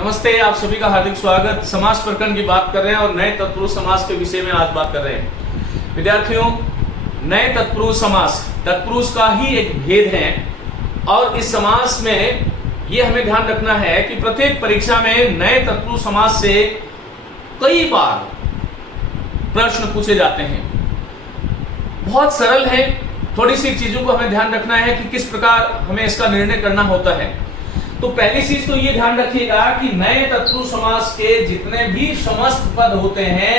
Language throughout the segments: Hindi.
नमस्ते, आप सभी का हार्दिक स्वागत। समास प्रकरण की बात कर रहे हैं और नए तत्पुरुष समास के विषय में आज बात कर रहे हैं। विद्यार्थियों, नए तत्पुरुष समास तत्पुरुष का ही एक भेद है और इस समास में यह हमें ध्यान रखना है कि प्रत्येक परीक्षा में नए तत्पुरुष समास से कई बार प्रश्न पूछे जाते हैं। बहुत सरल है, थोड़ी सी चीजों को हमें ध्यान रखना है कि किस प्रकार हमें इसका निर्णय करना होता है। तो पहली चीज तो ये ध्यान रखिएगा कि नए तत्पुरुष समास के जितने भी समस्त पद होते हैं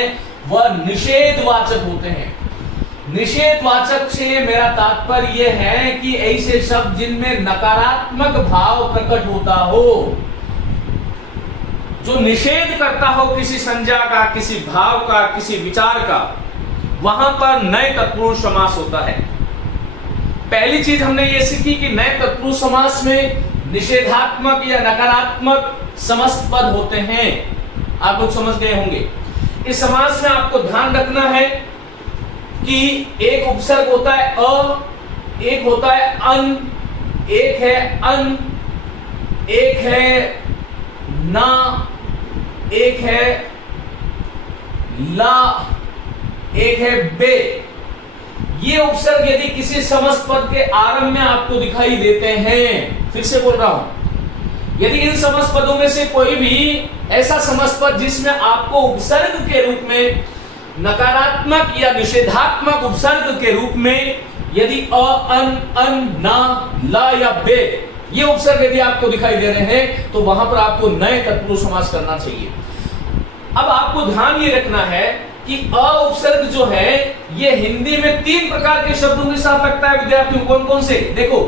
वह निषेधवाचक होते हैं। निषेधवाचक से मेरा तात्पर्य यह है कि ऐसे शब्द जिनमें नकारात्मक भाव प्रकट होता हो, जो निषेध करता हो किसी संज्ञा का, किसी भाव का, किसी विचार का, वहां पर नए तत्पुरुष समास होता है। पहली चीज हमने ये सीखी कि नए तत्पुरुष समास में निषेधात्मक या नकारात्मक समस्त पद होते हैं। आप लोग समझ गए होंगे। इस समास में आपको ध्यान रखना है कि एक उपसर्ग होता है अ, एक होता है अन, एक है अन, एक है ना, एक है ला, एक है बे। ये उपसर्ग यदि किसी समस्त पद के आरंभ में आपको दिखाई देते हैं, फिर से बोल रहा हूं, यदि इन समस्त पदों में से कोई भी ऐसा समस्त पद जिसमें आपको उपसर्ग के रूप में नकारात्मक या निषेधात्मक उपसर्ग के रूप में यदि अ, अन, ना, ला या बे ये उपसर्ग यदि आपको दिखाई दे रहे हैं तो वहां पर आपको नए तत्पुरुष समास करना चाहिए। अब आपको ध्यान ये रखना है कि अ उपसर्ग जो है ये हिंदी में तीन प्रकार के शब्दों के साथ लगता है। विद्यार्थियों, कौन कौन से? देखो,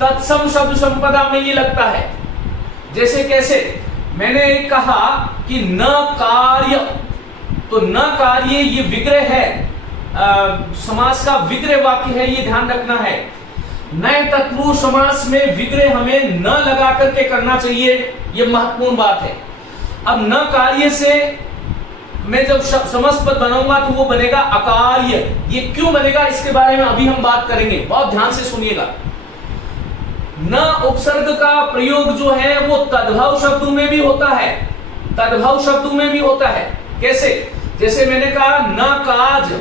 तत्सम शब्द संपदा में ये लगता है। जैसे कैसे? मैंने कहा कि न कार्य, तो न कार्य ये विग्रह है, समास का विग्रह वाक्य है, ये ध्यान रखना है। नए तत्पुरुष समास में विग्रह हमें न लगा करके करना चाहिए, ये महत्वपूर्ण बात है। अब न कार्य से मैं जब समस्त पद बनाऊंगा तो वो बनेगा अकार्य। ये क्यों बनेगा इसके बारे में अभी हम बात करेंगे, बहुत ध्यान से सुनिएगा। न उपसर्ग का प्रयोग जो है वो तद्भव शब्दों में भी होता है, तद्भव शब्दों में भी होता है। कैसे? जैसे मैंने कहा न काज,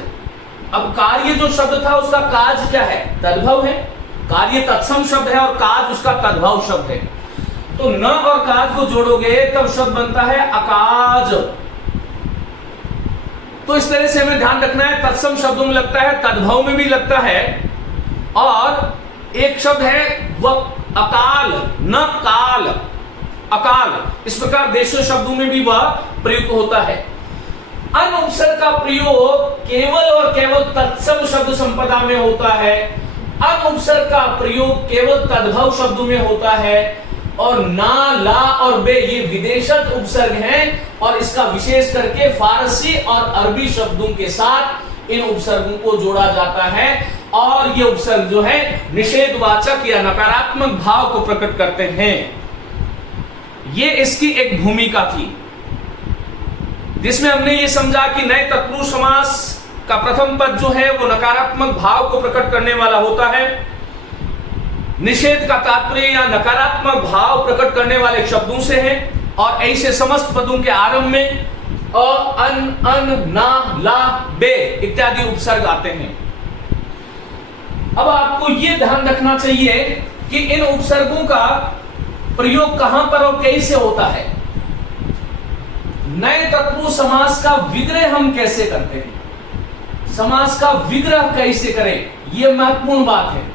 अब कार्य जो शब्द था उसका काज क्या है? तद्भव है। कार्य तत्सम शब्द है और काज उसका तद्भव शब्द है। तो न और काज को जोड़ोगे तब शब्द बनता है अकाज। तो इस तरह से हमें ध्यान रखना है, तत्सम शब्दों में लगता है, तद्भव में भी लगता है, और एक शब्द है वह अकाल, न काल, अकाल। इस प्रकार देशों शब्दों में भी वह प्रयुक्त होता है। अन उपसर्ग का प्रयोग केवल और केवल तत्सम शब्द संपदा में होता है। अन उपसर्ग का प्रयोग केवल तद्भव शब्दों में होता है। और ना, ला और बे ये विदेशज उपसर्ग हैं और इसका विशेष करके फारसी और अरबी शब्दों के साथ इन उपसर्गों को जोड़ा जाता है और ये उपसर्ग जो है निषेधवाचक या नकारात्मक भाव को प्रकट करते हैं। ये इसकी एक भूमिका थी जिसमें हमने ये समझा कि नए तत्पुरुष समास का प्रथम पद जो है वो नकारात्मक भाव को प्रकट करने वाला होता है। निषेध का तात्पर्य या नकारात्मक भाव प्रकट करने वाले शब्दों से है और ऐसे समस्त पदों के आरंभ में अ, अन, ना, ला, बे इत्यादि उपसर्ग आते हैं। अब आपको यह ध्यान रखना चाहिए कि इन उपसर्गों का प्रयोग कहां पर और कैसे होता है। नए तत्पुरुष समास का विग्रह हम कैसे करते हैं, समास का विग्रह कैसे करें, यह महत्वपूर्ण बात है।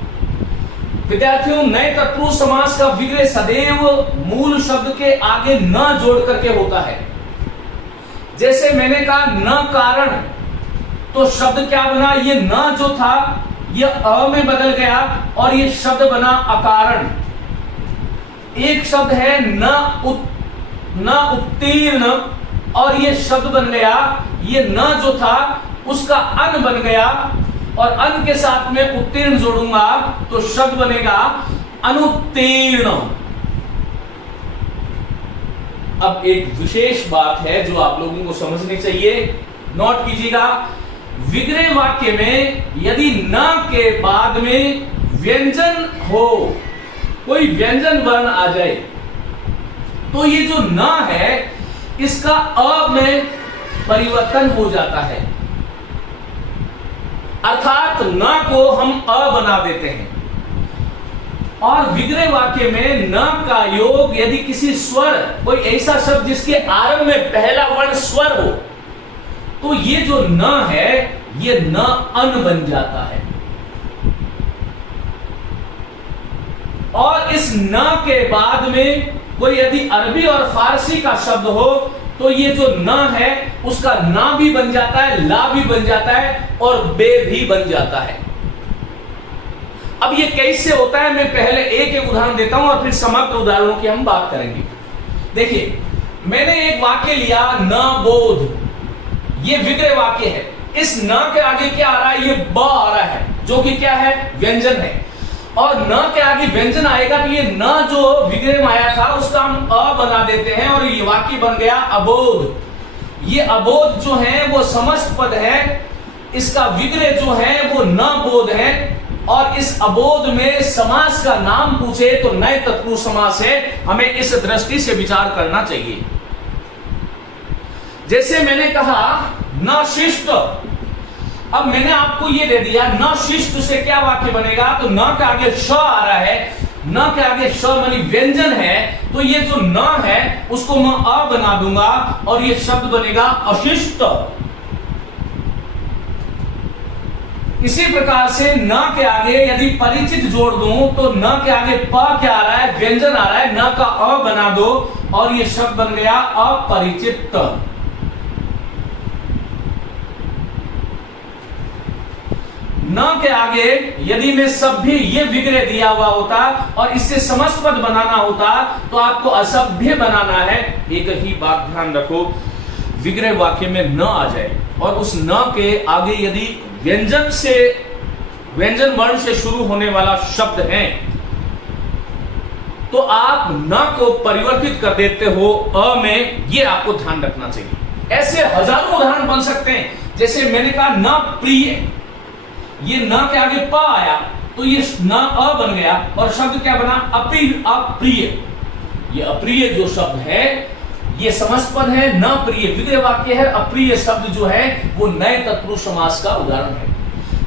विद्यार्थियों, नए तत्पुरुष समास का विग्रह सदैव मूल शब्द के आगे न जोड़ करके होता है। जैसे मैंने कहा न कारण, तो शब्द क्या बना? ये न जो था ये अ में बदल गया और ये शब्द बना अकारण। एक शब्द है न उत्तीर्ण और ये शब्द बन गया, ये न जो था उसका अन बन गया और अन के साथ में उत्तीर्ण जोड़ूंगा तो शब्द बनेगा अनुत्तीर्ण। अब एक विशेष बात है जो आप लोगों को समझनी चाहिए, नोट कीजिएगा। विग्रह वाक्य में यदि न के बाद में व्यंजन हो, कोई व्यंजन वर्ण आ जाए तो ये जो न है इसका अ में परिवर्तन हो जाता है, अर्थात न को हम अ बना देते हैं। और विग्रह वाक्य में न का योग यदि किसी स्वर, कोई ऐसा शब्द जिसके आरंभ में पहला वर्ण स्वर हो, तो ये जो न है ये न अन बन जाता है। और इस न के बाद में कोई यदि अरबी और फारसी का शब्द हो तो ये जो न है उसका ना भी बन जाता है, ला भी बन जाता है और बे भी बन जाता है। अब ये कैसे होता है, मैं पहले एक उदाहरण देता हूं और फिर समग्र उदाहरणों की हम बात करेंगे। देखिए, मैंने एक वाक्य लिया न बोध, ये विग्रह वाक्य है। इस न के आगे क्या आ रहा है, ये ब आ रहा है, जो कि क्या है, व्यंजन है। और न के आगे व्यंजन आएगा तो ये न जो विग्रह में आया था उसका हम अ बना देते हैं और ये वाक्य बन गया अबोध। ये अबोध जो है वो समस्त पद है, इसका विग्रह जो है वो न बोध है। और इस अबोध में समास का नाम पूछे तो नए तत्पुरुष समास है, हमें इस दृष्टि से विचार करना चाहिए। जैसे मैंने कहा न शिष्ट, अब मैंने आपको ये दे दिया न शिष्ट से क्या वाक्य बनेगा, तो न के आगे श आ रहा है, न के आगे श मानी व्यंजन है, तो ये जो न है उसको मैं अ बना दूंगा और ये शब्द बनेगा अशिष्ट। इसी प्रकार से न के आगे यदि परिचित जोड़ दूं तो न के आगे प क्या आ रहा है, व्यंजन आ रहा है, न का अ बना दो और ये शब्द बन गया अपरिचित। न के आगे यदि मैं सभ्य ये विग्रह दिया हुआ होता और इससे समस्त पद बनाना होता तो आपको असभ्य बनाना है। एक ही बात ध्यान रखो, विग्रह वाक्य में न आ जाए और उस न के आगे यदि व्यंजन वर्ण से शुरू होने वाला शब्द है तो आप न को परिवर्तित कर देते हो अ में, ये आपको ध्यान रखना चाहिए। ऐसे हजारों उदाहरण बन सकते हैं। जैसे मैंने कहा न प्रिय, ये न के आगे प आया तो ये न अ बन गया और शब्द क्या बना, अप्रिय। ये अप्रिय जो शब्द है ये समस्त पद है, न प्रिय विग्रह वाक्य है। अप्रिय शब्द जो है वो नए तत्पुरुष समास का उदाहरण है।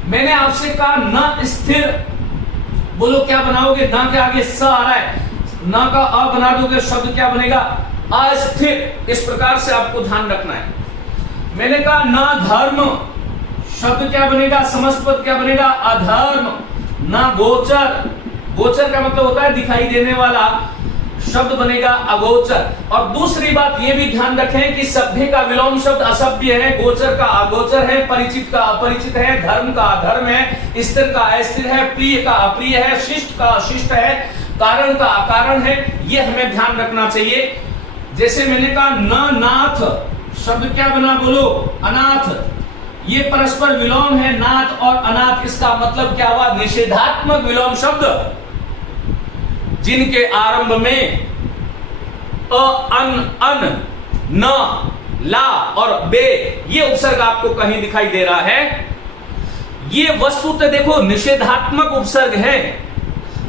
मैंने आपसे कहा न स्थिर, बोलो क्या बनाओगे, न के आगे स आ रहा है, न का अ बना दोगे, शब्द क्या बनेगा, अस्थिर। इस प्रकार से आपको ध्यान रखना है। मैंने कहा न धर्म, शब्द क्या बनेगा, समस्त पद क्या बनेगा, अधर्म। न गोचर, गोचर का मतलब होता है दिखाई देने वाला, शब्द बनेगा अगोचर। और दूसरी बात ये भी ध्यान रखें कि सभ्य का विलोम शब्द असभ्य है, गोचर का अगोचर है, परिचित का अपरिचित है, धर्म का अधर्म है, स्थिर का अस्थिर है, प्रिय का अप्रिय है, शिष्ट का अशिष्ट है, कारण का अकारण है। ये हमें ध्यान रखना चाहिए। जैसे मैंने कहा न नाथ, शब्द क्या बना, बोलो अनाथ। ये परस्पर विलोम है, नाथ और अनाथ। इसका मतलब क्या हुआ, निषेधात्मक विलोम शब्द जिनके आरंभ में अ, अन, न, ला और बे ये उपसर्ग आपको कहीं दिखाई दे रहा है, ये वस्तुतः देखो निषेधात्मक उपसर्ग है।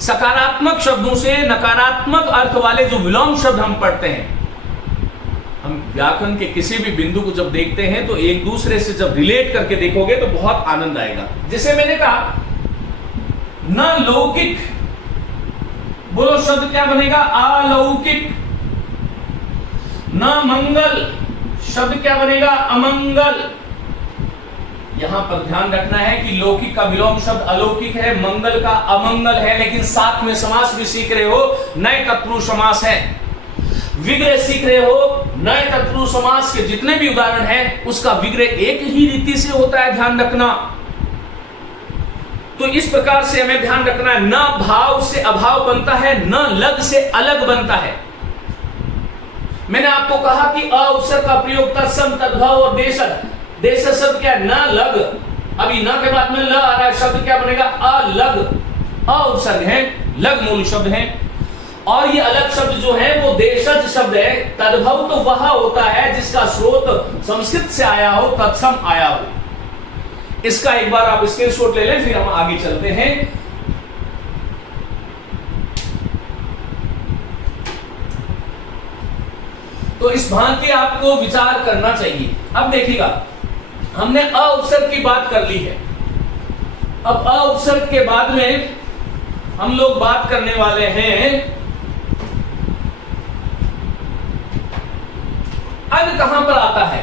सकारात्मक शब्दों से नकारात्मक अर्थ वाले जो विलोम शब्द हम पढ़ते हैं, हम व्याकरण के किसी भी बिंदु को जब देखते हैं तो एक दूसरे से जब रिलेट करके देखोगे तो बहुत आनंद आएगा। जैसे मैंने कहा न लौकिक, बोलो शब्द क्या बनेगा, अलौकिक। न मंगल, शब्द क्या बनेगा, अमंगल। यहां पर ध्यान रखना है कि लौकिक का विलोम शब्द अलौकिक है, मंगल का अमंगल है, लेकिन साथ में समास भी सीख रहे हो, नए तत्पुरुष समास है। विग्रह सीख रहे हो, नए तत्पुरुष समास के जितने भी उदाहरण हैं उसका विग्रह एक ही रीति से होता है, ध्यान रखना। तो इस प्रकार से हमें ध्यान रखना है, न भाव से अभाव बनता है, न लग से अलग बनता है। मैंने आपको कहा कि अ उपसर्ग का प्रयोग तत्सम, तद्भव और देशज। देशज शब्द क्या है, न लग। अभी न के बाद में ल आ रहा है, शब्द क्या बनेगा, अलग। अ उपसर्ग है, लग मूल शब्द है। और ये अलग शब्द जो है वो देशज शब्द है। तद्भव तो वह होता है जिसका स्रोत संस्कृत से आया हो, तत्सम आया हो। इसका एक बार आप स्क्रीनशॉट ले लें, फिर हम आगे चलते हैं। तो इस भांति आपको विचार करना चाहिए। अब देखिएगा, हमने अ उपसर्ग की बात कर ली है। अब अ उपसर्ग के बाद में हम लोग बात करने वाले हैं अन कहां पर आता है।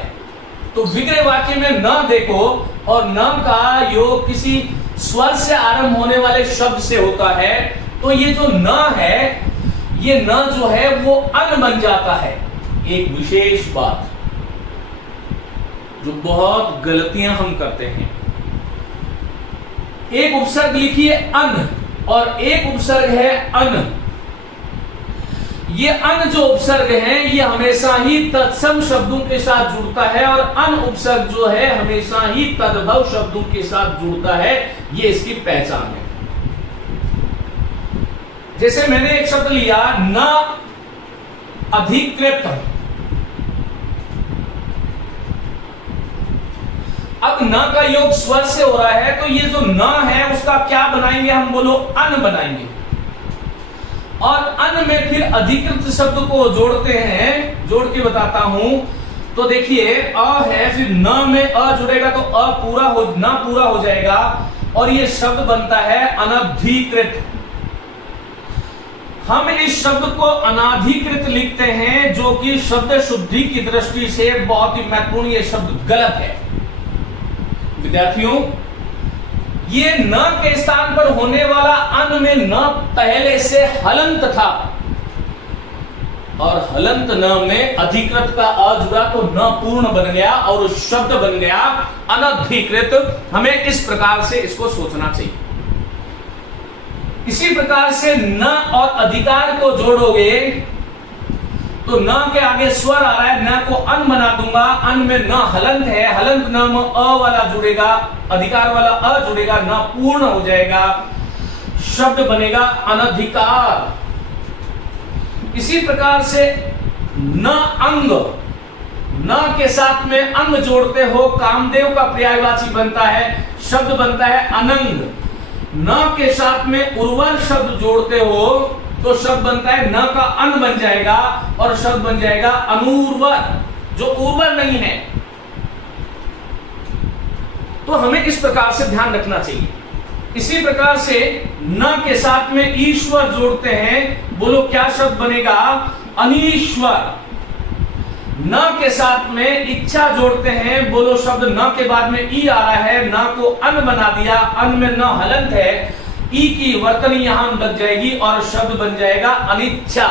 तो विग्रह वाक्य में न देखो, और न का योग किसी स्वर से आरंभ होने वाले शब्द से होता है, तो ये जो न है, ये न जो है वो अन बन जाता है। एक विशेष बात जो बहुत गलतियां हम करते हैं, एक उपसर्ग लिखिए अन और एक उपसर्ग है अन। ये अन जो उपसर्ग है ये हमेशा ही तत्सम शब्दों के साथ जुड़ता है, और अन उपसर्ग जो है हमेशा ही तद्भव शब्दों के साथ जुड़ता है। ये इसकी पहचान है। जैसे मैंने एक शब्द लिया न अधिकृत। अब न का योग स्वर से हो रहा है, तो ये जो न है उसका क्या बनाएंगे हम, बोलो अन बनाएंगे। और अन में फिर अधिकृत शब्द को जोड़ते हैं, जोड़ के बताता हूं। तो देखिए अ है, फिर न में अ जुड़ेगा तो अ पूरा हो, न पूरा हो जाएगा, और ये शब्द बनता है अनधिकृत। हम इस शब्द को अनाधिकृत लिखते हैं, जो कि शब्द शुद्धि की दृष्टि से बहुत ही महत्वपूर्ण, ये शब्द गलत है। विद्यार्थियों, ये न के स्थान पर होने वाला अन में न पहले से हलंत था, और हलंत न में अधिकृत का अ जुड़ा तो न पूर्ण बन गया और शब्द बन गया अनधिकृत। हमें इस प्रकार से इसको सोचना चाहिए। इसी प्रकार से न और अधिकार को जोड़ोगे तो न के आगे स्वर आ रहा है, न को अन बना दूंगा। अन में न हलंत है, हलंत न में अ वाला जुड़ेगा, अधिकार वाला अ जुड़ेगा, न पूर्ण हो जाएगा, शब्द बनेगा अनधिकार। इसी प्रकार से न अंग, न के साथ में अंग जोड़ते हो, कामदेव का पर्यायवाची बनता है, शब्द बनता है अनंग। न के साथ में उर्वर शब्द जोड़ते हो तो शब्द बनता है, न का अन बन जाएगा और शब्द बन जाएगा अनूर्वर, जो उर्वर नहीं है। तो हमें इस प्रकार से ध्यान रखना चाहिए। इसी प्रकार से न के साथ में ईश्वर जोड़ते हैं, बोलो क्या शब्द बनेगा, अनीश्वर। न के साथ में इच्छा जोड़ते हैं, बोलो शब्द न के बाद में ई आ रहा है, न को अन बना दिया, अन में न हलंत है, ई की वर्तनी यहां लग जाएगी और शब्द बन जाएगा अनिच्छा।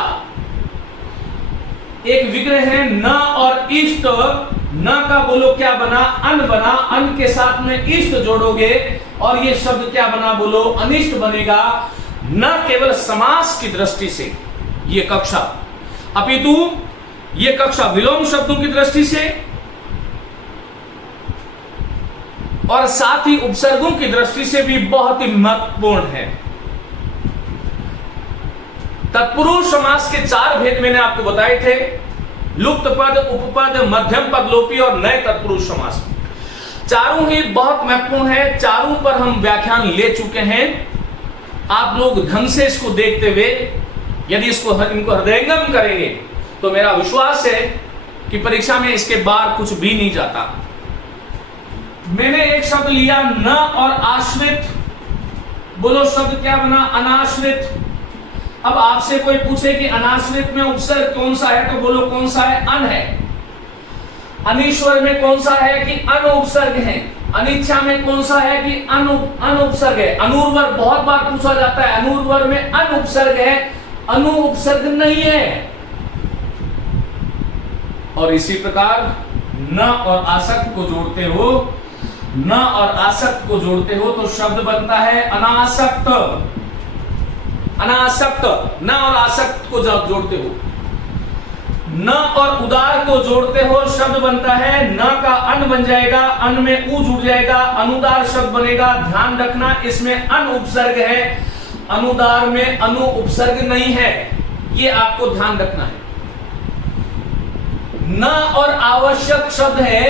एक विग्रह है न और इष्ट। न का बोलो क्या बना, अन बना, अन के साथ में इष्ट जोड़ोगे और ये शब्द क्या बना, बोलो अनिष्ट बनेगा। न केवल समास की दृष्टि से ये कक्षा, अपितु ये कक्षा विलोम शब्दों की दृष्टि से और साथ ही उपसर्गों की दृष्टि से भी बहुत ही महत्वपूर्ण है। तत्पुरुष समास के 4 भेद मैंने आपको बताए थे, लुप्त पद, उपपद, मध्यम पद लोपी और नए तत्पुरुष समास। चारों ही बहुत महत्वपूर्ण है, चारों पर हम व्याख्यान ले चुके हैं। आप लोग ढंग से इसको देखते हुए यदि इनको हृदयंगम करेंगे तो मेरा विश्वास है कि परीक्षा में इसके बाहर कुछ भी नहीं जाता। मैंने एक शब्द लिया न और आश्रित, बोलो शब्द क्या बना, अनाश्रित। अब आपसे कोई पूछे कि अनाश्रित में उपसर्ग कौन सा है, तो बोलो कौन सा है, अन है। अनीश्वर में कौन सा है कि अन उपसर्ग है। अनिच्छा में कौन सा है कि अन उपसर्ग है। अनूर्वर बहुत बार पूछा जाता है, अनूर्वर में अन उपसर्ग है, अनु उपसर्ग नहीं है। और इसी प्रकार न और आसक्त को जोड़ते हो, न और आसक्त को जोड़ते हो तो शब्द बनता है अनासक्त। अनासक्त, न और आसक्त को जोड़ते हो, न और उदार को जोड़ते हो, शब्द बनता है, न का अन बन जाएगा, अन में उ जुड़ जाएगा, अनुदार शब्द बनेगा। ध्यान रखना इसमें अन उपसर्ग है, अनुदार में अनु उपसर्ग नहीं है, ये आपको ध्यान रखना है। न और आवश्यक शब्द है,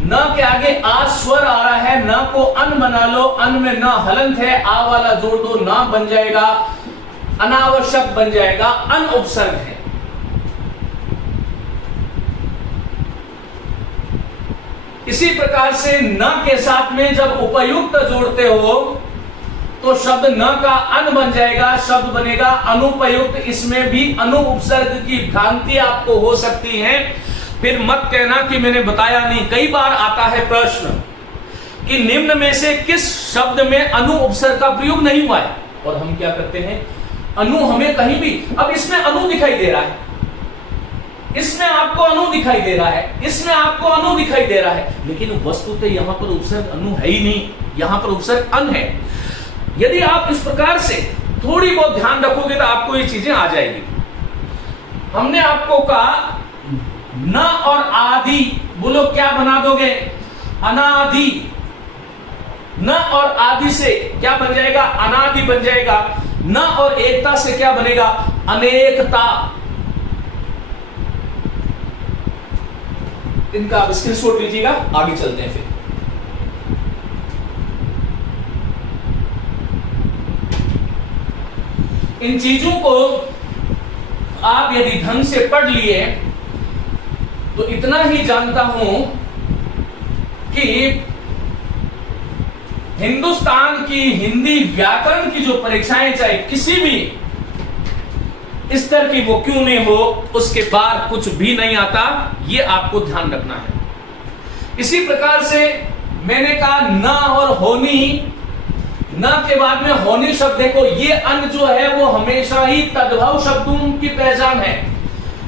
न के आगे आ स्वर आ रहा है, न को अन बना लो, अन में न हलंत है, आ वाला जोड़ दो, न बन जाएगा, अनावश्यक बन जाएगा, अन उपसर्ग है। इसी प्रकार से न के साथ में जब उपयुक्त जोड़ते हो तो शब्द न का अन बन जाएगा, शब्द बनेगा अनुपयुक्त। इसमें भी अनु उपसर्ग की भ्रांति आपको हो सकती है। फिर मत कहना कि मैंने बताया नहीं। कई बार आता है प्रश्न कि निम्न में से किस शब्द में अनु उपसर्ग का प्रयोग नहीं हुआ है, और हम क्या करते हैं, अनु हमें कहीं भी, अब इसमें अनु दिखाई दे रहा है, इसमें आपको अनु दिखाई दे रहा है, इसमें आपको अनु दिखाई दे रहा है, लेकिन वस्तुतः यहां पर उपसर्ग अनु है ही नहीं, यहां पर उपसर्ग अन है। यदि आप इस प्रकार से थोड़ी बहुत ध्यान रखोगे तो आपको ये चीजें आ जाएगी। हमने आपको कहा न और आदि, बोलो क्या बना दोगे, अनादि। न और आदि से क्या बन जाएगा, अनादि बन जाएगा। न और एकता से क्या बनेगा, अनेकता। इनका आप स्क्रीनशॉट लीजिएगा, आगे चलते हैं। फिर इन चीजों को आप यदि ढंग से पढ़ लिए तो इतना ही जानता हूं कि हिंदुस्तान की हिंदी व्याकरण की जो परीक्षाएं, चाहे किसी भी स्तर की वो क्यों नहीं हो, उसके बाद कुछ भी नहीं आता, ये आपको ध्यान रखना है। इसी प्रकार से मैंने कहा न और होनी, न के बाद में होनी शब्द, देखो ये अन जो है वो हमेशा ही तद्भव शब्दों की पहचान है।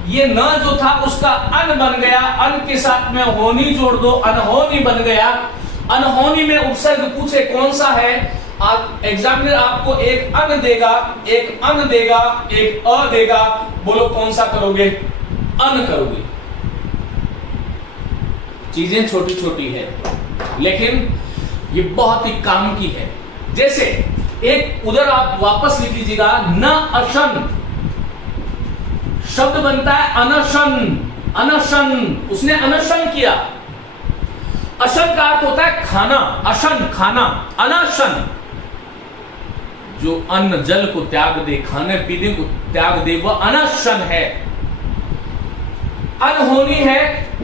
ये न जो था उसका अन बन गया, अन के साथ में होनी जोड़ दो, अनहोनी बन गया। अनहोनी में उपसर्ग पूछे कौन सा है, एग्जामिनर आपको एक अन देगा, एक अन देगा, एक अ देगा, बोलो कौन सा करोगे, अन करोगे। चीजें छोटी छोटी है लेकिन ये बहुत ही काम की है। जैसे एक उधर आप वापस लिख लीजिएगा, न अशन शब्द बनता है अनशन, अनशन, उसने अनशन किया। अशन का अर्थ होता है खाना, अशन खाना, अनशन जो अन्न जल को त्याग दे, खाने पीने को त्याग दे, वह अनशन है। अनहोनी है।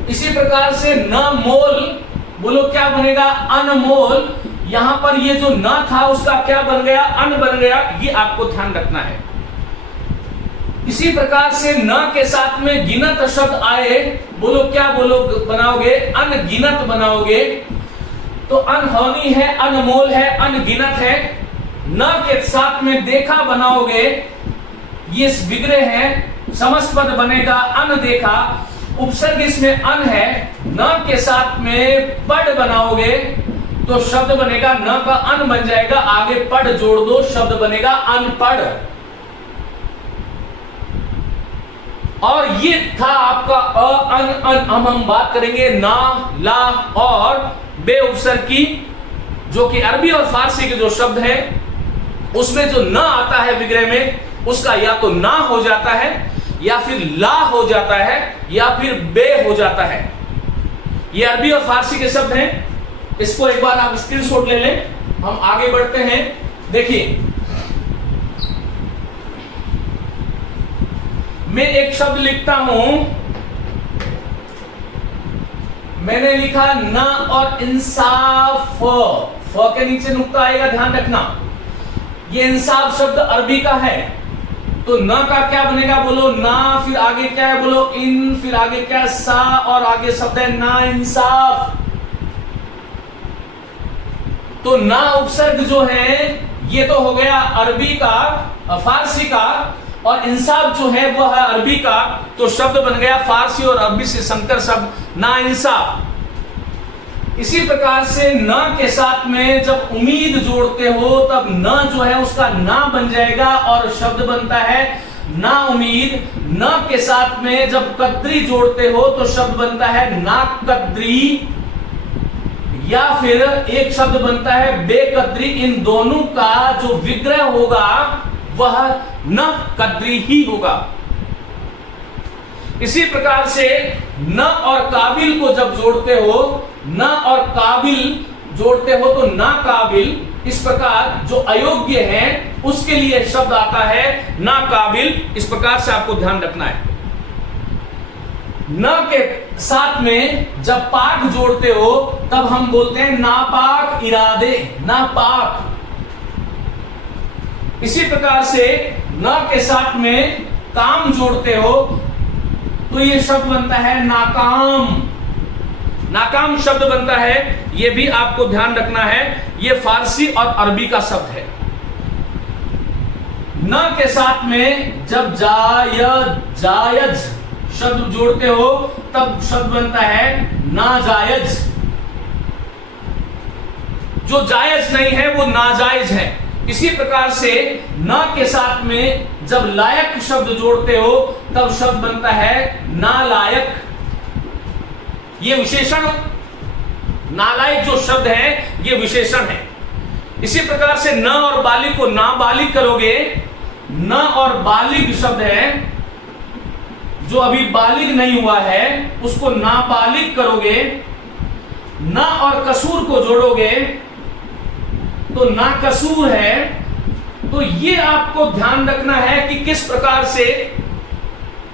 इसी प्रकार से न मोल, बोलो क्या बनेगा, अनमोल। यहां पर ये जो न था उसका क्या बन गया, अन बन गया, ये आपको ध्यान रखना है। इसी प्रकार से न के साथ में गिनत शब्द आए, बोलो क्या बोलो बनाओगे, अनगिनत बनाओगे। तो अनहोनी है, अनमोल है, अनगिनत है। न के साथ में देखा बनाओगे, ये विग्रह है, समस्त बनेगा अनदेखा। उपसर्ग इसमें अन है। न के साथ में पढ़ बनाओगे तो शब्द बनेगा, न का अन बन जाएगा, आगे पढ़ जोड़ दो, शब्द बनेगा अनपढ़। और ये था आपका अ अन अन। हम बात करेंगे ना, ला और बे उपसर्ग की, जो कि अरबी और फारसी के जो शब्द है उसमें जो न आता है विग्रह में, उसका या तो ना हो जाता है, या फिर ला हो जाता है, या फिर बे हो जाता है। ये अरबी और फारसी के शब्द हैं। इसको एक बार आप स्क्रीनशॉट ले लें, हम आगे बढ़ते हैं। देखिए मैं एक शब्द लिखता हूं, मैंने लिखा न और इंसाफ, फ के नीचे नुक्ता आएगा, ध्यान रखना। ये इंसाफ शब्द अरबी का है, तो न का क्या बनेगा, बोलो ना, फिर आगे क्या है, बोलो इन, फिर आगे क्या है, सा, और आगे शब्द है ना इंसाफ। तो ना उपसर्ग जो है ये तो हो गया अरबी का, फारसी का, और इंसाफ जो है वो है अरबी का, तो शब्द बन गया फारसी और अरबी से संकर शब्द ना इंसाफ। इसी प्रकार से न के साथ में जब उम्मीद जोड़ते हो तब न जो है उसका ना बन जाएगा और शब्द बनता है ना उम्मीद। न के साथ में जब कद्री जोड़ते हो तो शब्द बनता है ना कद्री, या फिर एक शब्द बनता है बेकद्री। इन दोनों का जो विग्रह होगा वह न कद्री ही होगा। इसी प्रकार से न और काबिल को जब जोड़ते हो, न और काबिल जोड़ते हो तो ना काबिल, इस प्रकार जो अयोग्य है उसके लिए शब्द आता है ना काबिल। इस प्रकार से आपको ध्यान रखना है। न के साथ में जब पाक जोड़ते हो तब हम बोलते हैं नापाक इरादे, नापाक। इसी प्रकार से न के साथ में काम जोड़ते हो तो ये शब्द बनता है नाकाम, नाकाम शब्द बनता है। ये भी आपको ध्यान रखना है, ये फारसी और अरबी का शब्द है। न के साथ में जब जायज शब्द जोड़ते हो तब शब्द बनता है नाजायज। जो जायज नहीं है वो नाजायज है। इसी प्रकार से न के साथ में जब लायक शब्द जोड़ते हो तब शब्द बनता है नालायक। ये विशेषण, नालायक जो शब्द है ये विशेषण है। इसी प्रकार से न और बालिग को नाबालिग करोगे, न और बालिग शब्द है, जो अभी बालिग नहीं हुआ है उसको नाबालिग करोगे। न और कसूर को जोड़ोगे तो नाकसूर है। तो ये आपको ध्यान रखना है कि किस प्रकार से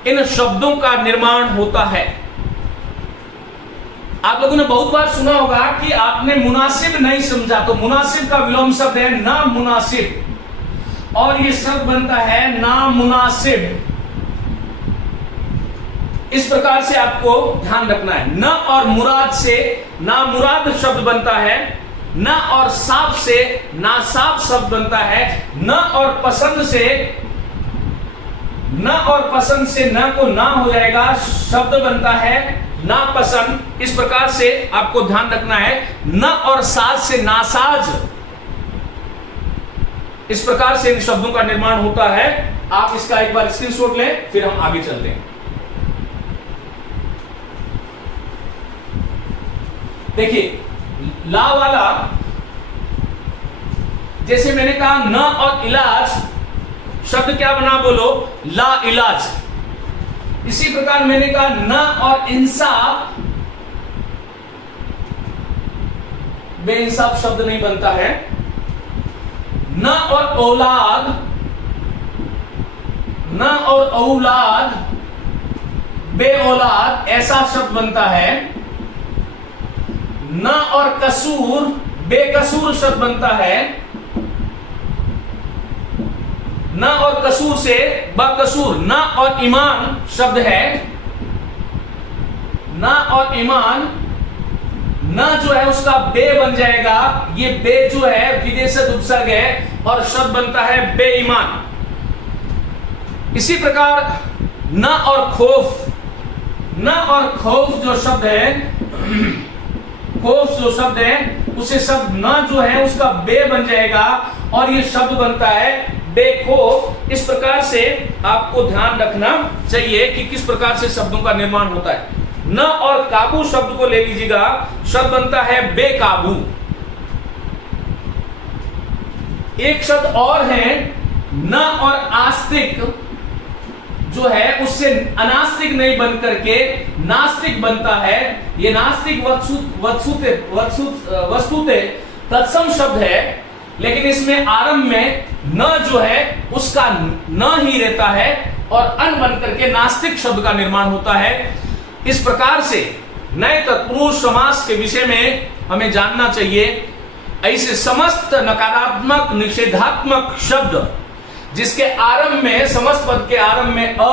इन शब्दों का निर्माण होता है। आप लोगों ने बहुत बार सुना होगा कि आपने मुनासिब नहीं समझा, तो मुनासिब का विलोम शब्द है ना मुनासिब, और ये शब्द बनता है ना मुनासिब। इस प्रकार से आपको ध्यान रखना है। न और मुराद से ना मुराद शब्द बनता है, न और साफ से ना साफ शब्द बनता है, न और पसंद से, न और पसंद से न को ना हो जाएगा, शब्द बनता है ना पसंद। इस प्रकार से आपको ध्यान रखना है। न और साज से नासाज, इस प्रकार से इन शब्दों का निर्माण होता है। आप इसका एक बार स्क्रीनशॉट लें, फिर हम आगे चलते हैं। देखिए ला वाला, जैसे मैंने कहा न और इलाज शब्द क्या बना, बोलो ला इलाज। इसी प्रकार मैंने कहा न और इंसाफ, बेइंसाफ शब्द नहीं बनता है। न और औलाद, न और औलाद, बे औलाद ऐसा शब्द बनता है। न और कसूर, बेकसूर शब्द बनता है। न और कसूर से बकसूर। न और ईमान शब्द है, न और ईमान, न जो है उसका बे बन जाएगा। ये बे जो है विदेशज उपसर्ग है और शब्द बनता है बेईमान। इसी प्रकार न और खौफ, न और खौफ जो शब्द है, खौफ जो शब्द है उसे शब्द न जो है उसका बे बन जाएगा और ये शब्द बनता है बेखौफ। इस प्रकार से आपको ध्यान रखना चाहिए कि किस प्रकार से शब्दों का निर्माण होता है। न और काबू शब्द को ले लीजिएगा, शब्द बनता है बेकाबू। एक शब्द और है न और आस्तिक, जो है उससे अनास्तिक नहीं बन करके नास्तिक बनता है। ये नास्तिक वस्तुते तत्सम शब्द है, लेकिन इसमें आरंभ में न जो है उसका न ही रहता है और अन बन करके नास्तिक शब्द का निर्माण होता है। इस प्रकार से नए तत्पुरुष समास के विषय में हमें जानना चाहिए। ऐसे समस्त नकारात्मक निषेधात्मक शब्द जिसके आरंभ में, समस्त पद के आरंभ में अ,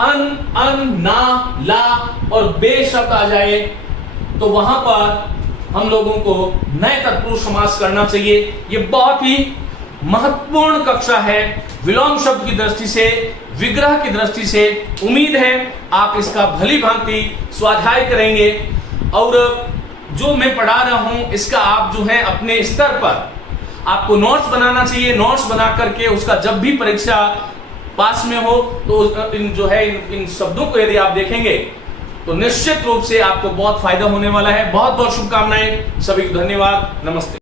अन, ना, ला और बे शब्द आ जाए तो वहां पर हम लोगों को नए तत्पुरुष समास करना चाहिए। ये बहुत ही महत्वपूर्ण कक्षा है विलोम शब्द की दृष्टि से, विग्रह की दृष्टि से। उम्मीद है आप इसका भली भांति स्वाध्याय करेंगे और जो मैं पढ़ा रहा हूं इसका आप जो है अपने स्तर पर आपको नोट्स बनाना चाहिए। नोट्स बना करके उसका जब भी परीक्षा पास में हो तो इन जो है इन शब्दों को यदि आप देखेंगे तो निश्चित रूप से आपको बहुत फायदा होने वाला है। बहुत बहुत शुभकामनाएं, सभी को धन्यवाद, नमस्ते।